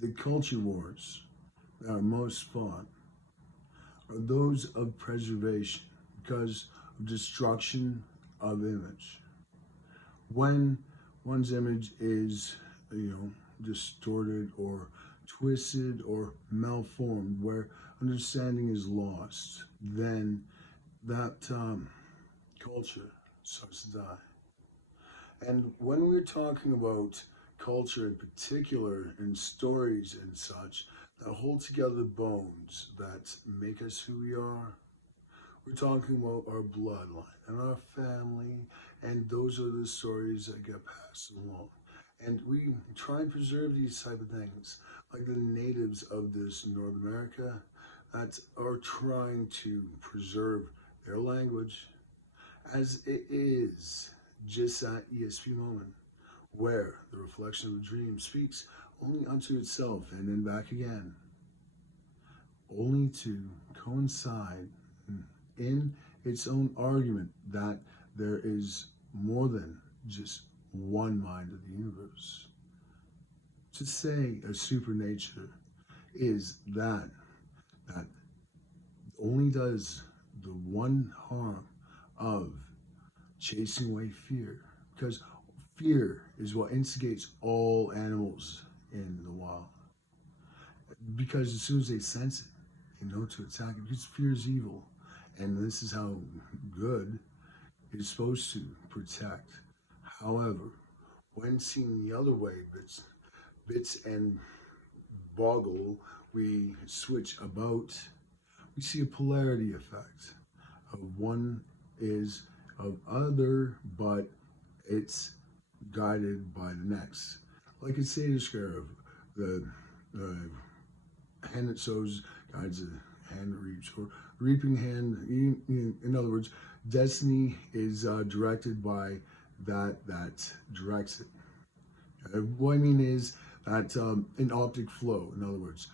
The culture wars that are most fought are those of preservation because of destruction of image. When one's image is, distorted or twisted or malformed, where understanding is lost, then that culture starts to die. And when we're talking about culture in particular and stories and such that hold together the bones that make us who we are, we're talking about our bloodline and our family, and those are the stories that get passed along. And we try and preserve these type of things, like the natives of this North America that are trying to preserve their language as it is just that ESP moment where the reflection of a dream speaks only unto itself and then back again, only to coincide in its own argument that there is more than just one mind of the universe. To say a supernature is that only does the one harm of chasing away fear, because fear is what instigates all animals in the wild. Because as soon as they sense it, they know to attack it. Because fear is evil, and this is how good is supposed to protect. However, when seen the other way, bits and boggle, we switch about. We see a polarity effect of one is of other, but it's guided by the next. Like a Seder scarab, the hand that sows guides the hand that reaps, or reaping hand. In other words, destiny is directed by that directs it. What I mean is that an optic flow. In other words,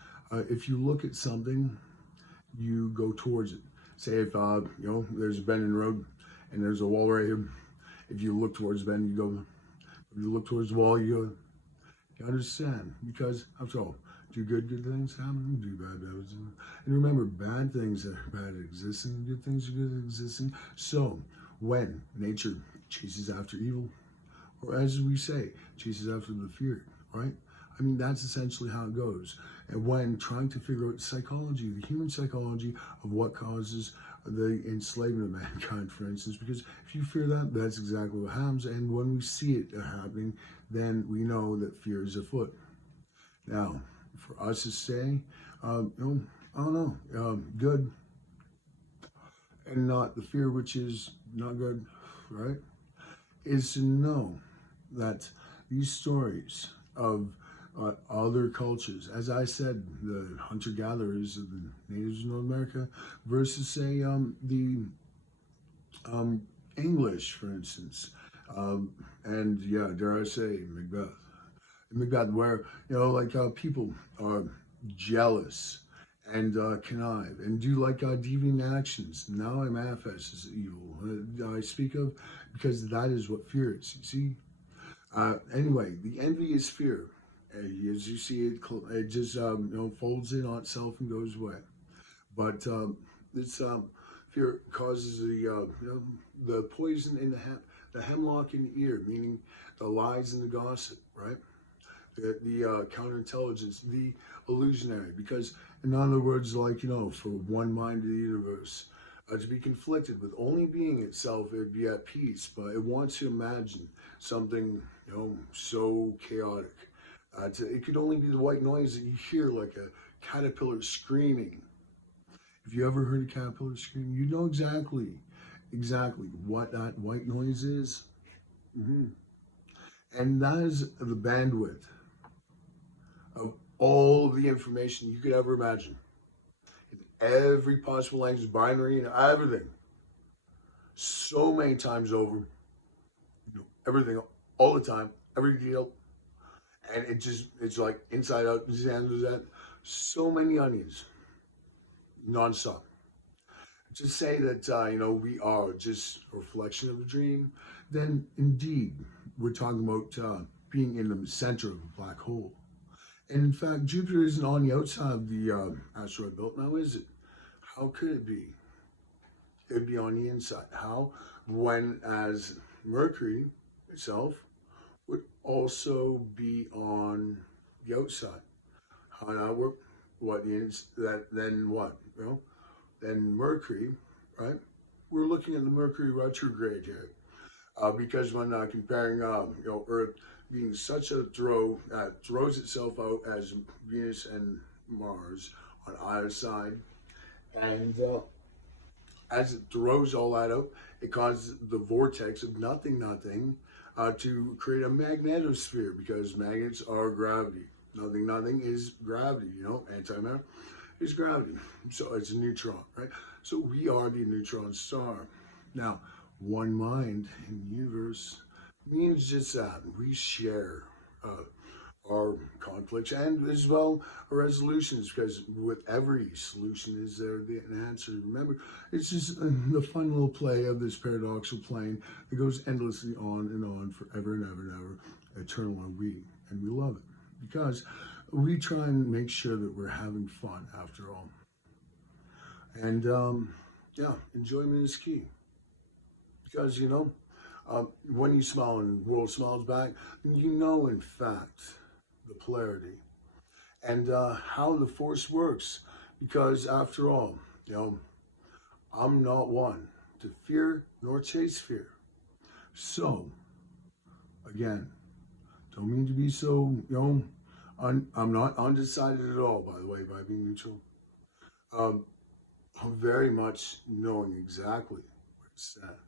if you look at something, you go towards it. Say if there's a bend in the road and there's a wall right here. If you look towards the bend, you go. If you look towards the wall, you go. You understand? Because after all, do good things happen, do bad things. And remember, bad things are bad at existing, good things are good at existing. So when nature chases after evil, or as we say, chases after the fear, right? I mean, that's essentially how it goes. And when trying to figure out psychology, the human psychology of what causes the enslavement of mankind, for instance, because if you fear that, that's exactly what happens. And when we see it happening, then we know that fear is afoot. Now, for us to say, I don't know, good and not the fear, which is not good, right? Is to know that these stories of other cultures, as I said, the hunter-gatherers of the natives of North America versus, say, the English, for instance, and yeah, dare I say, Macbeth, where people are jealous and connive and do deviant actions. Now I manifest as evil. I speak of because that is what fear is. You see. Anyway, the envy is fear. As you see it, it just folds in on itself and goes away. But this fear causes the poison in the hemlock in the ear, meaning the lies and the gossip, right? The counterintelligence, the illusionary. Because in other words, for one mind of the universe, to be conflicted with only being itself, it'd be at peace, but it wants to imagine something, so chaotic. It could only be the white noise that you hear, like a caterpillar screaming. If you ever heard a caterpillar scream, you know exactly what that white noise is. Mm-hmm. And that is the bandwidth of all of the information you could ever imagine. In every possible language, binary, and everything. So many times over. Everything, all the time, every detail. And it's like inside out, that. So many onions, nonstop. To say that, we are just a reflection of a dream, then indeed, we're talking about being in the center of a black hole. And in fact, Jupiter isn't on the outside of the asteroid belt now, is it? How could it be? It'd be on the inside. How? When as Mercury itself would also be on the outside. How that work? What the that then what? You know, then Mercury, right? We're looking at the Mercury retrograde here, because when comparing, Earth being such a throw that throws itself out as Venus and Mars on either side, and as it throws all that out, it causes the vortex of nothing, to create a magnetosphere because magnets are gravity. Nothing is gravity, antimatter is gravity. So it's a neutron, right? So we are the neutron star. Now, one mind in the universe means just that. We share uh, our conflicts and as well our resolutions, because with every solution is there an answer. Remember, it's just the fun little play of this paradoxical plane that goes endlessly on forever and ever and ever, eternal, and we love it because we try and make sure that we're having fun after all. And yeah, enjoyment is key because when you smile and the world smiles back, in fact the polarity and how the force works. Because after all, I'm not one to fear nor chase fear. So, again, don't mean to be so, I'm not undecided at all, by the way, by being neutral. Um, I'm very much knowing exactly where it's at.